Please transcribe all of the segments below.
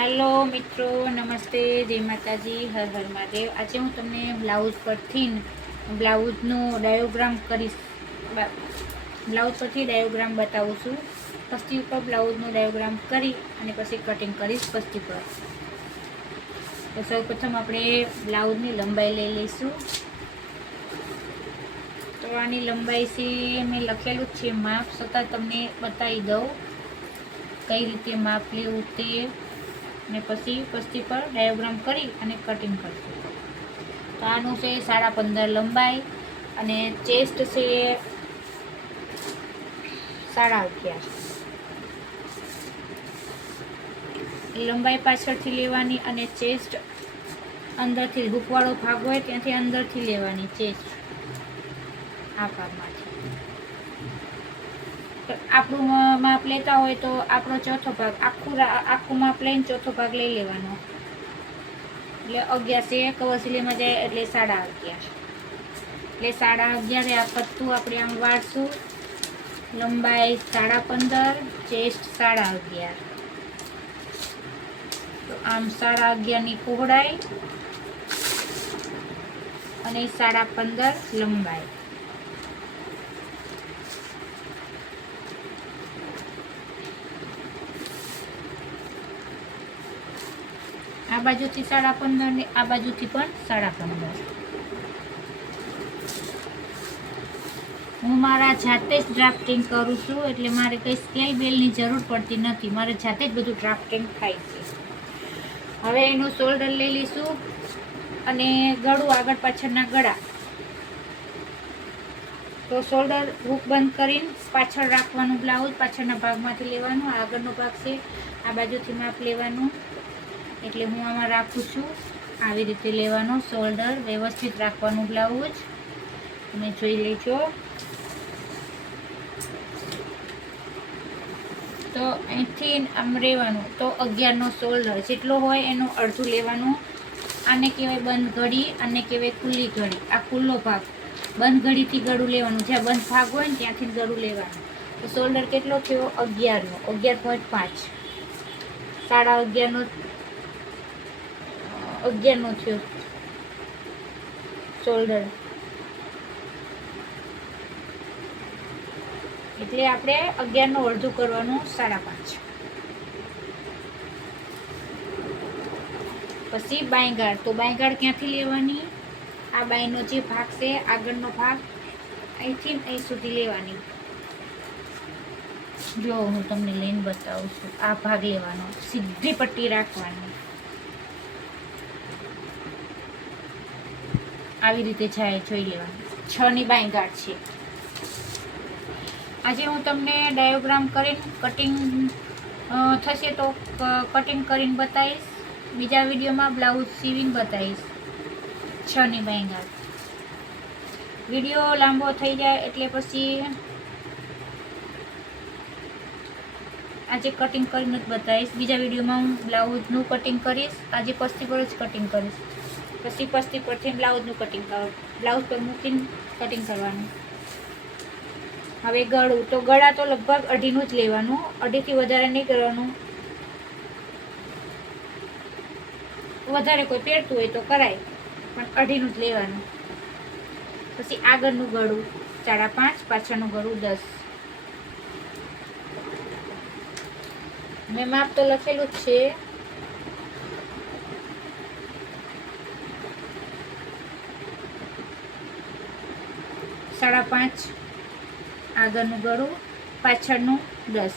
Hello મિત્રો, નમસ્તે, જય માતાજી, હર હર મહાદેવ. આજે હું તમને બ્લાઉઝ પરથી બ્લાઉઝનો ડાયોગ્રામ કરીશ. બ્લાઉઝ પરથી ડાયોગ્રામ બતાવું છું. પસ્તી ઉપર બ્લાઉઝનો ડાયોગ્રામ કરી અને પછી કટિંગ કરીશ પસ્તી પર. તો સૌ પ્રથમ આપણે બ્લાઉઝની લંબાઈ લઈ લઈશું. તો આની લંબાઈ છે, મેં લખેલું જ છે માપ છતાં તમને બતાવી દઉં. કઈ રીતે માપ લેવું તે. ને પછી પસ્તી પર ડાયોગ્રામ કરી અને કટિંગ કરશું. તો આનું છે સાડા પંદર લંબાઈ અને ચેસ્ટ છે સાડા અગિયાર. લંબાઈ પાછળથી લેવાની અને ચેસ્ટ અંદરથી હૂકવાળો ભાગ હોય ત્યાંથી અંદરથી લેવાની ચેસ્ટ આ ભાગમાંથી આપણું માપ લેતા હોય તો આપણો ચોથો ભાગ, આખું આખું માપ લઈને ચોથો ભાગ લઈ લેવાનો. એટલે અગિયારસો એક કવરસિલીમાં જાય એટલે સાડા અગિયાર. એટલે સાડા અગિયારે આ પત્તું આપણે આમ વાળશું. લંબાઈ સાડા પંદર, ચેસ્ટ સાડા અગિયાર. તો આમ સાડા અગિયારની પહોળાઈ અને સાડા પંદર લંબાઈ. આ બાજુથી સાડા પંદર ને આ બાજુથી પણ સાડા પંદર. હું મારા જાતે જ ડ્રાફ્ટિંગ કરું છું, એટલે મારે કંઈ સ્કેલ બેલની જરૂર પડતી નથી. મારે જાતે જ બધું ડ્રાફ્ટિંગ થાય છે. હવે એનું શોલ્ડર લઈ લઈશું અને ગળું આગળ પાછળના ગળા. તો શોલ્ડર હુક બંધ કરીને પાછળ રાખવાનું બ્લાઉઝ પાછળના ભાગમાંથી લેવાનું, આગળનો ભાગ છે, આ બાજુથી માપ લેવાનું. એટલે હું આમાં રાખું છું. આવી રીતે લેવાનો શોલ્ડર વ્યવસ્થિત રાખવાનું બ્લાઉઝ તમે જોઈ લેજો. તો અહીંથી આમ રહેવાનું. તો અગિયારનો શોલ્ડર જેટલો હોય એનું અડધું લેવાનું. આને કહેવાય બંધ ઘડી અને કહેવાય ખુલ્લી ઘડી. આ ખુલ્લો ભાગ. બંધ ઘડીથી ગળું લેવાનું. જ્યાં બંધ ભાગ હોય ને ત્યાંથી ગળું લેવાનું. તો શોલ્ડર કેટલો થયો? અગિયારનો. અગિયાર પોઈન્ટ પાંચ. સાડા અગિયારનો અગિયારનો થયો. શોલ્ડર એટલે આપણે અગિયારનો અડધું કરવાનું સાડા પાંચ. પછી બાયગાડ તો બાયગાડ ક્યાંથી લેવાની? આ બાયનો જે ભાગ છે, આગળનો ભાગ, અહીંથી અહીં સુધી લેવાની. જો હું તમને લઈને બતાવું છું, આ ભાગ લેવાનો. સીધી પટ્ટી રાખવાની. આવી રીતે જાય, જોઈ લેવાની. છ ની બાયગાડ છે. આજે હું તમને ડાયોગ્રામ કરીને કટિંગ થશે તો કટિંગ કરીને બતાવીશ. બીજા વિડીયોમાં બ્લાઉઝ સીવીને બતાવીશ. છ ની બાયગાડ વીડિયો લાંબો થઈ જાય એટલે પછી આજે કટિંગ કરીને જ બતાવીશ. બીજા વિડીયોમાં હું બ્લાઉઝનું કટિંગ કરીશ. આજે પસ્તી પર જ કટિંગ કરીશ. પછી પસ્તી પરથી બ્લાઉઝનું કટિંગ બ્લાઉઝ પર મૂકીને કટિંગ કરવાનું. હવે ગળું. તો ગળા તો લગભગ અઢીનું જ લેવાનું. અઢીથી વધારે નહીં કરવાનું. વધારે કોઈ પહેરતું હોય તો કરાય, પણ અઢીનું જ લેવાનું. પછી આગળનું ગળું. સાડા પાંચ, પાછળનું ગળું દસ. મેં માપ તો લખેલું જ છે. સાડા પાંચ, આગળનું ગળું, પાછળનું દસ.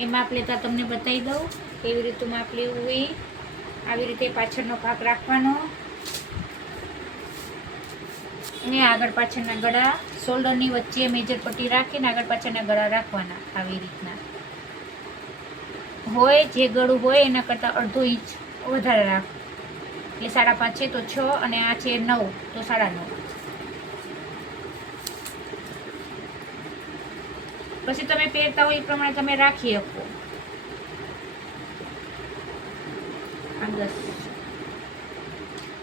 એ માપ લેતા તમને બતાવી દઉં, કેવી રીતે માપ લેવું એ. આવી રીતે પાછળનો ભાગ રાખવાનો. અને આગળ પાછળના ગળા, શોલ્ડરની વચ્ચે મેજર પટ્ટી રાખીને આગળ પાછળના ગળા રાખવાના આવી રીતના. હોય જે ગળું હોય એના કરતાં અડધો ઇંચ વધારે રાખ. એ સાડા પાંચ છે તો છ અને આ છે નવ, તો સાડા નવ. પછી તમે પહેરતા હોય એ પ્રમાણે તમે રાખી શકો.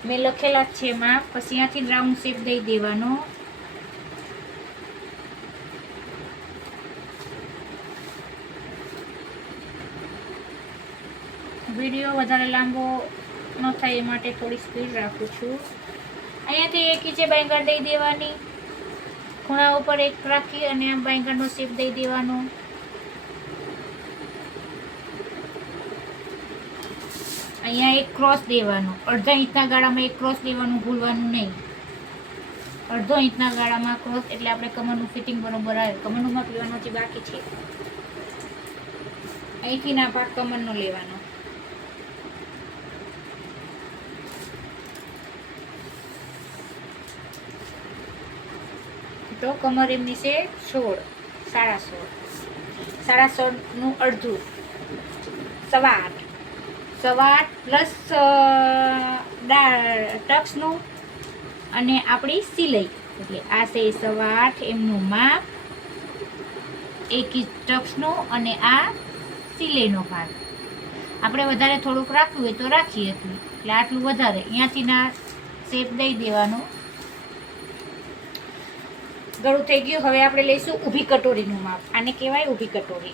મેં લખેલા જ છે એમાં પછી અહીંયાથી રાઉન્ડ શેપ દઈ દેવાનો. વીડિયો વધારે લાંબો ન થાય એ માટે થોડી સ્પીડ રાખું છું. અહીંયાથી એક ઇંચે બેંગર દઈ દેવાની. ખૂણા ઉપર એક રાખી અને આમ શેપ દઈ દેવાનો. અહીંયા એક ક્રોસ દેવાનો. અડધા ઇંચના ગાળામાં એક ક્રોસ દેવાનું, ભૂલવાનું નહીં. અડધો ઇંચના ગાળામાં ક્રોસ એટલે આપણે કમરનું ફિટિંગ બરોબર આવે. કમરનું માપ લેવાનું જે બાકી છે. અહીંથી ના ભાગ કમરનો લેવાનો. તો કમર એમની છે સોળ, સાડા સોળ. સાડા સોળનું અડધું. સવા આઠ સવા આઠ પ્લસ ટક્સનું અને આપણી સિલાઈ. એટલે આ છે સવા આઠ એમનું માપ, એક ઇંચ ટક્સનો અને આ સિલાઈનો ભાગ. આપણે વધારે થોડુંક રાખવું હોય તો રાખીએ. એટલે આટલું વધારે. અહીંયાથી ના શેપ દઈ દેવાનો. ગળું થઈ ગયું. હવે આપણે લઈશું ઊભી કટોરીનું માપ. આને કહેવાય ઊભી કટોરી.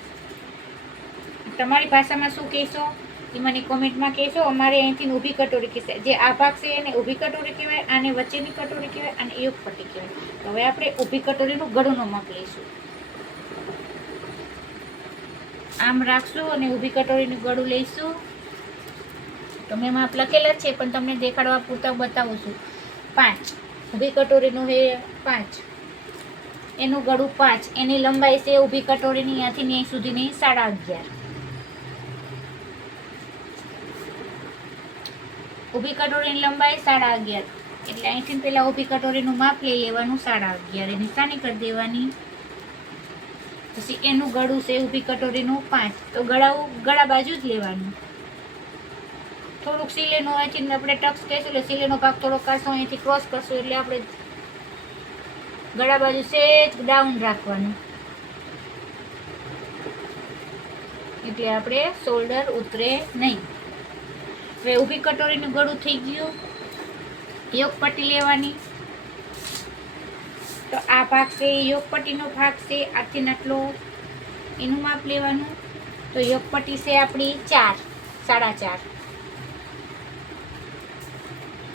તમારી ભાષામાં શું કહેશો? એ મને કોમેન્ટમાં કહેશો. અમારે અહીંથી ઊભી કટોરી કહેશે. જે આ ભાગ છે એને ઊભી કટોરી કહેવાય, આને વચ્ચેની કટોરી કહેવાય, અને એક પટ્ટી કહેવાય. હવે આપણે ઊભી કટોરીનું ગળુંનું માપ લઈશું. આમ રાખશું અને ઊભી કટોરીનું ગળું લઈશું. તો મેં માપ લખેલા છે, પણ તમને દેખાડવા પૂરતા બતાવું છું. પાંચ. ઊભી કટોરીનું હે પાંચ. એનું ગળું પાંચ, એની લંબાઈ છે ઊભી કટોરીની અહીંયાથી ન્યાય સુધીની સાડા અગિયાર. ઊભી કટોરીની લંબાઈ સાડા અગિયાર. એટલે અહીંથી પહેલાં ઊભી કટોરીનું માપ લઈ લેવાનું સાડા અગિયાર. એ નિશાની કરી દેવાની. પછી એનું ગળું છે ઊભી કટોરીનું પાંચ. તો ગળા ગળા બાજુ જ લેવાનું. થોડુંક સિલેનું અહીંથી આપણે ટક્સ કહીશું એટલે સિલેનો ભાગ થોડો કાઢશું, અહીંથી ક્રોસ કરશું એટલે આપણે ગળા બાજુ સેજ ડાઉન રાખવાનું. એટલે આપણે શોલ્ડર ઉતરે નહીં. હવે ઊભી કટોરીનું ગળું થઈ ગયું. યોગ પટ્ટી લેવાની. તો આ ભાગ છે યોગ પટ્ટીનો ભાગ છે, આથી આટલો એનું માપ લેવાનું. તો યોગ પટ્ટી છે આપણી ચાર, સાડા ચાર.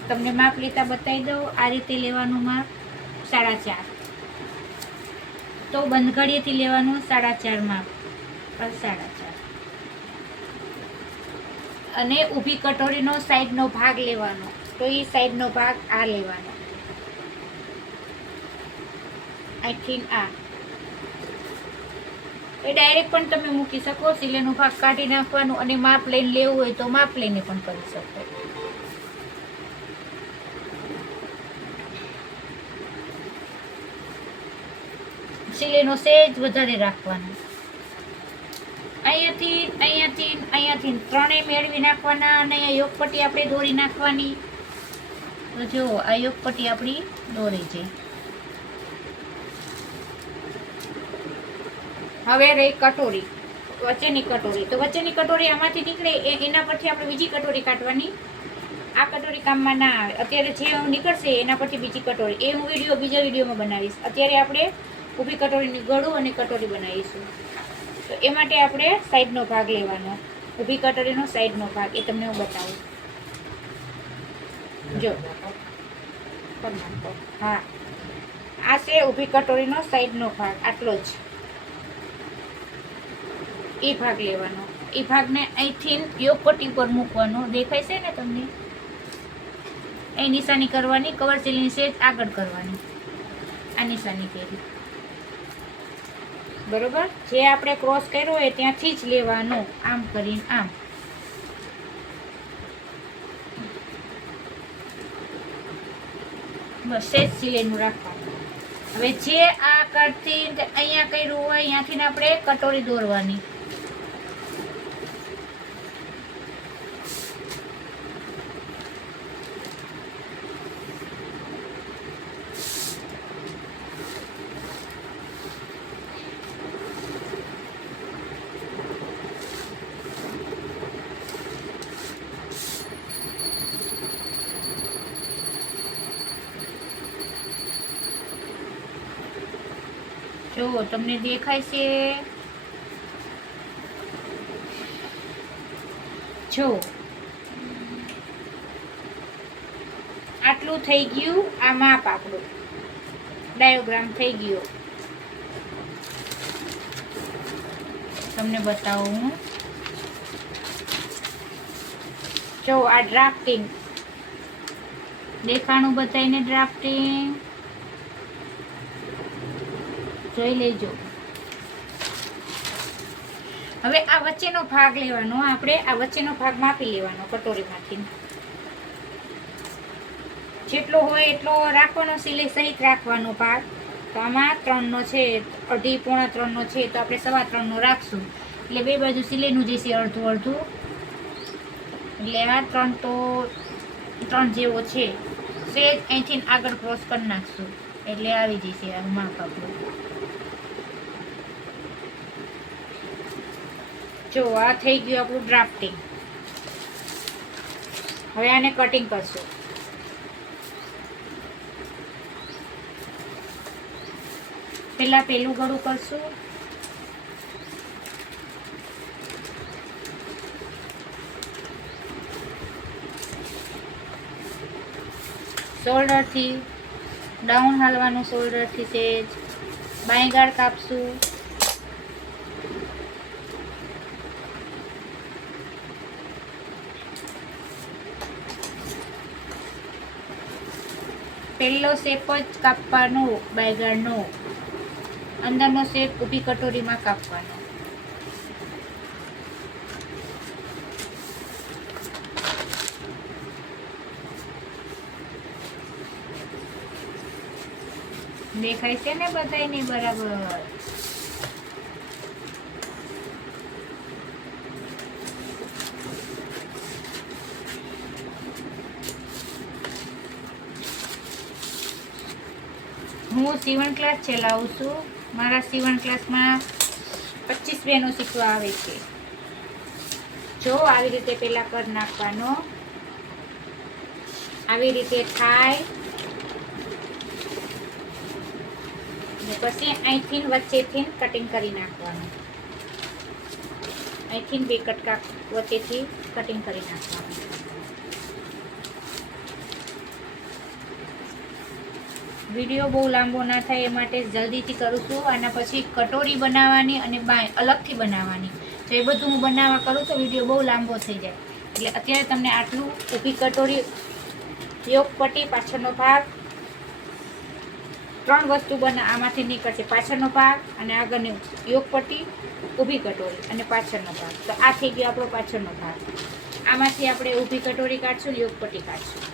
તમને માપ લેતા બતાવી દઉં. આ રીતે લેવાનું માપ. સાડા ચાર. તો બંધઘડીએથી લેવાનું સાડા ચાર માપ બસ સાડા ચાર. અને ઊભી કટોરીનો સાઈડનો ભાગ લેવાનો. તો એ સાઈડનો ભાગ આ લેવાનો. આઈ થિંક આ. એ ડાયરેક્ટ પણ તમે મૂકી શકો, સિલેનો ભાગ કાઢી નાખવાનું અને માપ લઈને લેવું હોય તો માપ લઈને પણ કરી શકો. સિલેનો સેજ વધારે રાખવાનો. અહીંયાથી અહીંયાથી અહીંયાથી ત્રણેય મેળવી નાખવાના અને અહીંયા યોગપટ્ટી આપણે દોરી નાખવાની. તો જો, આ યોગપટ્ટી આપણી દોરી છે. હવે રહી કટોરી, વચ્ચેની કટોરી. તો વચ્ચેની કટોરી આમાંથી નીકળે એના પરથી આપણે બીજી કટોરી કાઢવાની. આ કટોરી કામમાં ના આવે. અત્યારે જે નીકળશે એના પરથી બીજી કટોરી. એ હું વીડિયો, બીજા વિડીયોમાં બનાવીશ. અત્યારે આપણે ઊભી કટોરીની ગળું અને કટોરી બનાવીશું. તો એ માટે આપણે સાઈડનો ભાગ લેવાનો. ઊભી કટોરીનો સાઈડનો ભાગ, એ તમને હું બતાવું. જો. હા. આ છે ઊભી કટોરીનો સાઈડનો ભાગ, આટલો જ. એ ભાગ લેવાનો. એ ભાગને અહીંથી યોગ પટ્ટી પર મૂકવાનો. દેખાય છે ને તમને? અહીં નિશાની કરવાની, કવર સિલિંગ સેજ આગળ કરવાની. આ નિશાની કરી. બરોબર? જે આપણે ક્રોસ કર્યો હોય ત્યાંથી જ લેવાનો. આમ કરીને આમ. બસ સેજ સિલાઈનું રાખવાનું. હવે જે આ કરતી અહીંયા કર્યું હોય અહીંયાથી આપણે કટોરી દોરવાની. જો, તમને દેખાય છે. જો. આટલું થઈ ગયું, આ માપ આપણું. ડાયોગ્રામ થઈ ગયો. તમને બતાવું હું. જો, આ ડ્રાફ્ટિંગ દેખાણું બતાવીને ડ્રાફ્ટિંગ જોઈ લેજો. હવે આ વચ્ચેનો ભાગ લેવાનો, આપણે આ વચ્ચેનો ભાગ માપી લેવાનો કટોરીમાંથી. જેટલો હોય એટલો રાખવાનો સિલાઈ સહિત રાખવાનો ભાગ. તો આમાં ત્રણનો છે અઢી પોણા ત્રણનો છે તો આપણે સવા ત્રણનો રાખશું. એટલે બે બાજુ સિલાઈનું જઈશે અડધું અડધું. એટલે આ ત્રણ તો, ત્રણ જેવો છે. સેજ અહીંથી આગળ ક્રોસ કરી નાખશું. એટલે આવી જશે આ માપ આપણું. જો, આ થઈ ગયું આપણું ડ્રાફ્ટિંગ હવે આને કટિંગ કરશું. પેલા પેલું ગળું કરશું. શોલ્ડરથી ડાઉન હાલવાનું શોલ્ડરથી સેજ બાય ગાળ કાપશું. પહેલો શેપ જ કાપવાનો બાયગાળનો અંદરનો શેપ ઊભી કટોરીમાં કાપવાનો. દેખાય છે ને બધાયને બરાબર? હું સીવણ ક્લાસ ચલાવું છું. મારા સીવણ ક્લાસમાં પચીસ બહેનો શીખવા આવે છે. જો આવી રીતે પહેલાં કર નાખવાનો. આવી રીતે થાય. પછી અહીંથી વચ્ચેથી કટિંગ કરી નાખવાનું. અહીંથી બે કટકા વચ્ચેથી કટિંગ કરી નાખવાનું. વીડિયો બહુ લાંબો ના થાય એ માટે જલ્દીથી કરું છું આના પછી કટોરી બનાવવાની અને બાય અલગથી બનાવવાની. તો એ બધું હું બનાવવા કરું તો વીડિયો બહુ લાંબો થઈ જાય. એટલે અત્યારે તમને આટલું ઊભી કટોરી, યોગ પાછળનો ભાગ, ત્રણ વસ્તુ બના, આમાંથી નીકળશે. પાછળનો ભાગ અને આગળની યોગપટ્ટી ઊભી કટોરી અને પાછળનો ભાગ. તો આ થઈ ગયો આપણો પાછળનો ભાગ. આમાંથી આપણે ઊભી કટોરી કાઢશું ને યોગ પટ્ટી કાઢશું.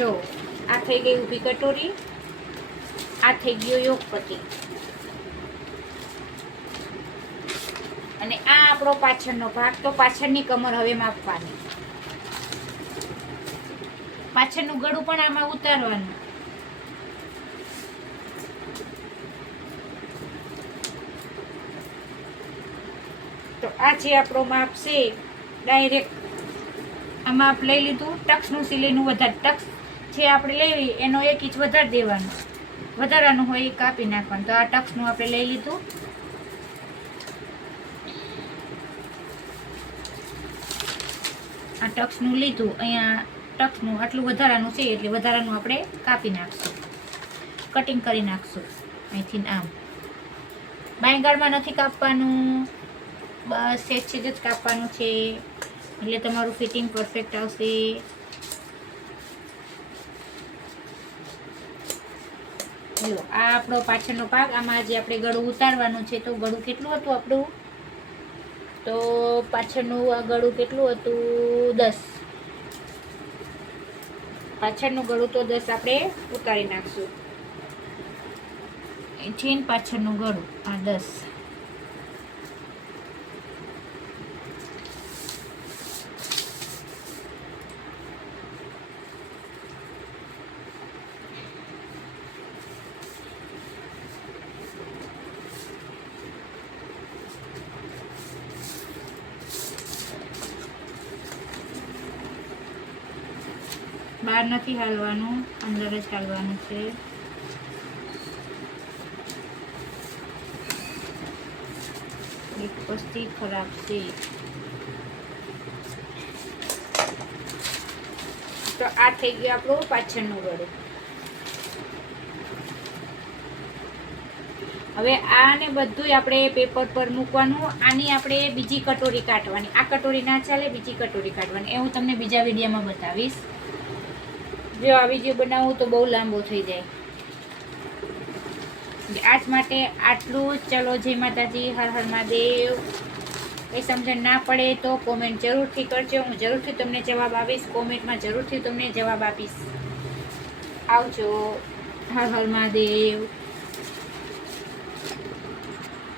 જો, આ થઈ ગઈ ઊભી કટોરી, આ થઈ ગયો યોગપતિ અને આ આપણો પાછળનો ભાગ, તો પાછળની કમર હવે માપવાની. પાછળનું ગળું પણ આમાં ઉતારવાનું. તો આ જે આપણો માપ છે. ડાયરેક્ટ આ માપ લઈ લીધું. ટક્સનું સિલાઈનું વધારે ટક્સ. જે આપણે લેવી, એનો એક ઇંચ વધારે દેવાનો. વધારાનું હોય એ કાપી નાખવાનું. તો આ ટક્સનું આપણે લઈ લીધું. આ ટક્સનું લીધું. અહીંયા ટક્સનું આટલું વધારાનું છે, એટલે વધારાનું આપણે કાપી નાખશું. કટિંગ કરી નાખશું. અહીંથી આમ. બાયગાળમાં નથી કાપવાનું. બસ સેજ સેજ જ કાપવાનું છે. એટલે તમારું ફિટિંગ પરફેક્ટ આવશે. જો આ આપણો પાછળનો ભાગ, આમાં જે આપણે ગળું ઉતારવાનું છે, તો ગળું કેટલું હતું આપણું? તો પાછળનું ગળું કેટલું હતું? દસ. પાછળનું ગળું તો દસ આપણે ઉતારી નાખશું. અહીંથી પાછળનું ગળું, આ દસ. બહાર નથી હાલવાનું, અંદર જ હાલવાનું છે. વસ્તી ખરાબ છે. તો આ થઈ ગયું આપણું પાછળનું ગળું. હવે આને બધું આપણે પેપર પર મૂકવાનું, આની આપણે બીજી કટોરી કાઢવાની. આ કટોરી ના ચાલે, બીજી કટોરી કાઢવાની. એ હું તમને બીજા વિડીયોમાં બતાવીશ. જો આ વીડિયો બનાવું તો બહુ લાંબો થઈ જાય. આજ માટે આટલું જ. ચલો, જય માતાજી, હર હર મહાદેવ. એ સમજણ ના પડે તો કોમેન્ટ જરૂરથી કરજો. હું જરૂરથી તમને જવાબ આપીશ, કોમેન્ટમાં જરૂરથી તમને જવાબ આપીશ. આવજો. હર હર મહાદેવ.